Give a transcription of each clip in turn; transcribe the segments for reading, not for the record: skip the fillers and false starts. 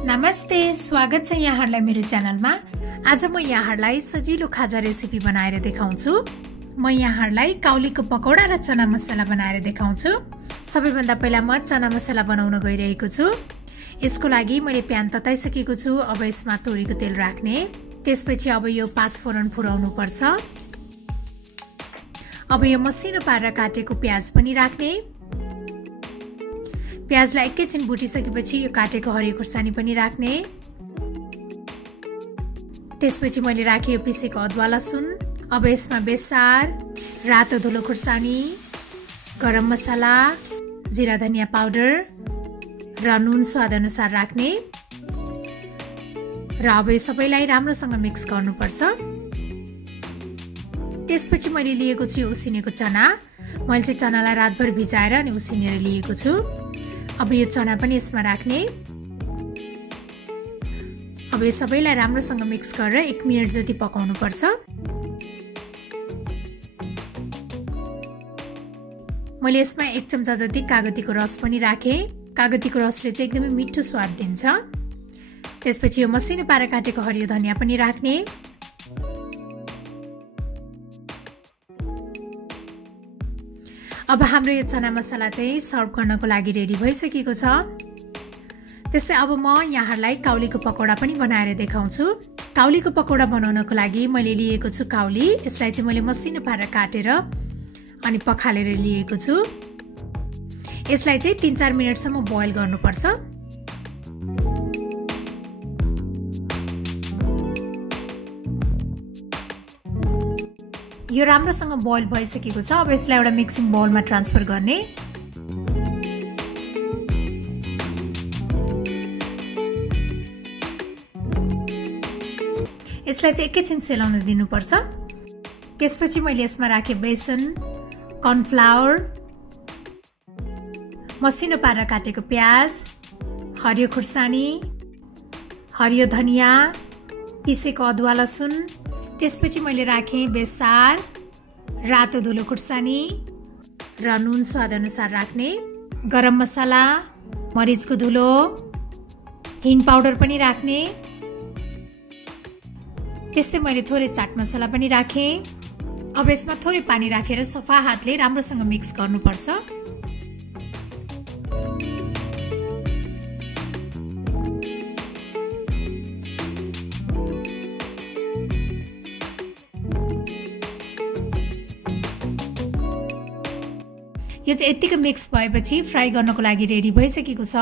नमस्ते, स्वागत छ यहाँहरुलाई मेरो च्यानलमा। आज म यहाँहरुलाई सजिलो खाजा रेसिपी बनाएर देखाउँछु। म यहाँहरुलाई काउलीको पकौडा र चना मसला बनाएर देखाउँछु। सबैभन्दा पहिला म चना मसला बनाउन गइरहेको छु। यसको लागि मैले प्यान तताइसकेको छु। अब यसमा तोरीको तेल राख्ने। त्यसपछि अब यो 5 फोरन फुराउनु पर्छ। अब यो मसिनो पारेर काटेको प्याज पनि राख्ने। प्याजलाई एकैछिन भुटिसकेपछि यो काटेको हरियो खुर्सानी पनि राख्ने। त्यसपछि मैले राखे यो पिसेको अदुवा लसुन। अब यसमा बेसार, रातो धुलो खुर्सानी, गरम मसाला, जिरा धनिया पाउडर र नुन स्वाद अनुसार राख्ने। र अब यो सबैलाई राम्रोसँग मिक्स गर्नुपर्छ। त्यसपछि मैले लिएको छु उसिनेको चना। मैले चाहिँ चनालाई रातभर भिजाएर अनि उसिनेर लिएको छु। अब यो चना पनि यसमा राख्ने। अब यो सबैलाई राम्रोसँग मिक्स गरेर 1 मिनेट जति पकाउनु पर्छ। मैले यसमा 1 चम्चा जति कागतीको रस पनि राखे। कागतीको रसले चाहिँ एकदमै मिठो स्वाद दिन्छ। त्यसपछि यो मसिनो पारेर काटेको हरियो धनिया पनि राख्ने। अब हाम्रो यो चना मसला चाहिँ सर्भ गर्नको लागि रेडी भइसकेको छ। त्यस्तै अब म यहाँहरुलाई काउलीको पकौडा पनि बनाएर देखाउँछु। काउलीको पकौडा बनाउनको लागि मैले लिएको छु काउली। यसलाई चाहिँ मैले मसिनो पारेर काटेर अनि पखालेर लिएको छु। यसलाई चाहिँ 3-4 मिनेटसम्म बोइल गर्नुपर्छ। यो राम्रोसँग बोइल भइसकेको छ। अब यसलाई एउटा मिक्सिङ बाउलमा ट्रान्सफर गर्ने। यसलाई चाहिँ एकैछिन सेलाउन दिनुपर्छ। त्यसपछि मैले यसमा राखे बेसन, कर्नफ्लावर, मसिनो पारेर काटेको प्याज, हरियो खुर्सानी, हरियो धनिया, पिसेको अदुवा लसुन, त्यसपछि मैले राखे बेसार, रातो धुलो खुर्सानी र नुन स्वाद अनुसार राख्ने, गरम मसाला, मरिचको धुलो, हिङ पाउडर पनि राख्ने। त्यस्तै मैले थोरै चाट मसला पनि राखे। अब यसमा थोरै पानी राखेर सफा हातले राम्रोसँग मिक्स गर्नुपर्छ। यो चाहिँ यतिको मिक्स भएपछि फ्राई गर्नको लागि रेडी भइसकेको छ।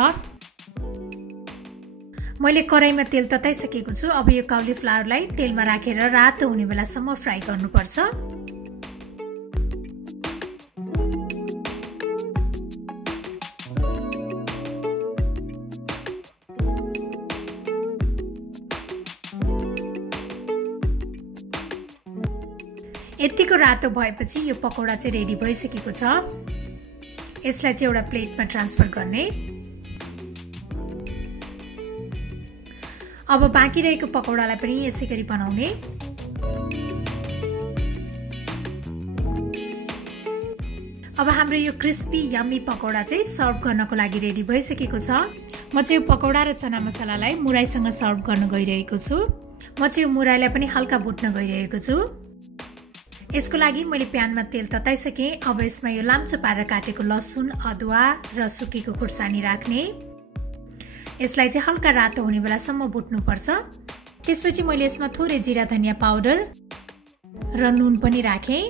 मैले कराईमा तेल तताइसकेको छु। अब यो काउलीफ्लावरलाई तेलमा राखेर रातो हुने बेलासम्म फ्राई गर्नुपर्छ। यतिको रातो भएपछि यो पकौडा चाहिँ रेडी भइसकेको छ। यसलाई चाहिँ एउटा प्लेटमा ट्रान्सफर गर्ने। अब बाँकी रहेको पकौडालाई पनि यसै गरी बनाउने। अब हाम्रो यो क्रिस्पी यम्मी पकौडा चाहिँ सर्भ गर्नको लागि रेडी भइसकेको छ। म चाहिँ यो पकौडा र चना मसलालाई मुराइसँग सर्भ गर्न गइरहेको छु। म चाहिँ यो मुराइलाई पनि हल्का भुट्न गइरहेको छु। यसको लागि मैले प्यानमा तेल तताइसकेँ। अब यसमा यो लाम्चो पारेर काटेको लसुन, अदुवा र सुकेको खुर्सानी राख्ने। यसलाई चाहिँ हल्का रातो हुने बेलासम्म भुट्नुपर्छ। त्यसपछि मैले यसमा थोरै जिरा धनिया पाउडर र नुन पनि राखेँ।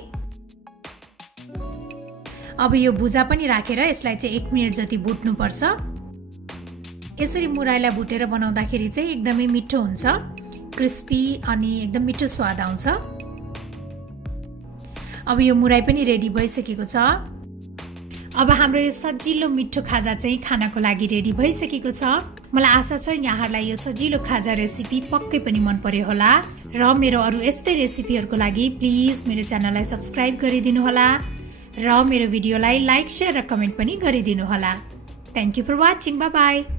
अब यो भुजा पनि राखेर यसलाई चाहिँ 1 मिनेट जति भुट्नुपर्छ। यसरी मुराइलाई भुटेर बनाउँदाखेरि चाहिँ एकदमै मिठो हुन्छ, क्रिस्पी अनि एकदम मिठो स्वाद आउँछ। अब यो मुराई पनि रेडी भइसकेको छ। अब हाम्रो यो सजिलो मिठो खाजा चाहिँ खानको लागि रेडी भइसकेको छ। मलाई आशा छ यहाँहरुलाई यो सजिलो खाजा रेसिपी पक्कै पनि मन पर्यो होला। र मेरो अरु यस्तै रेसिपीहरुको लागि प्लिज मेरो च्यानललाई सब्स्क्राइब गरिदिनु होला र मेरो भिडियोलाई लाइक, शेयर र कमेन्ट पनि गरिदिनु होला। Thank you for watching. Bye by.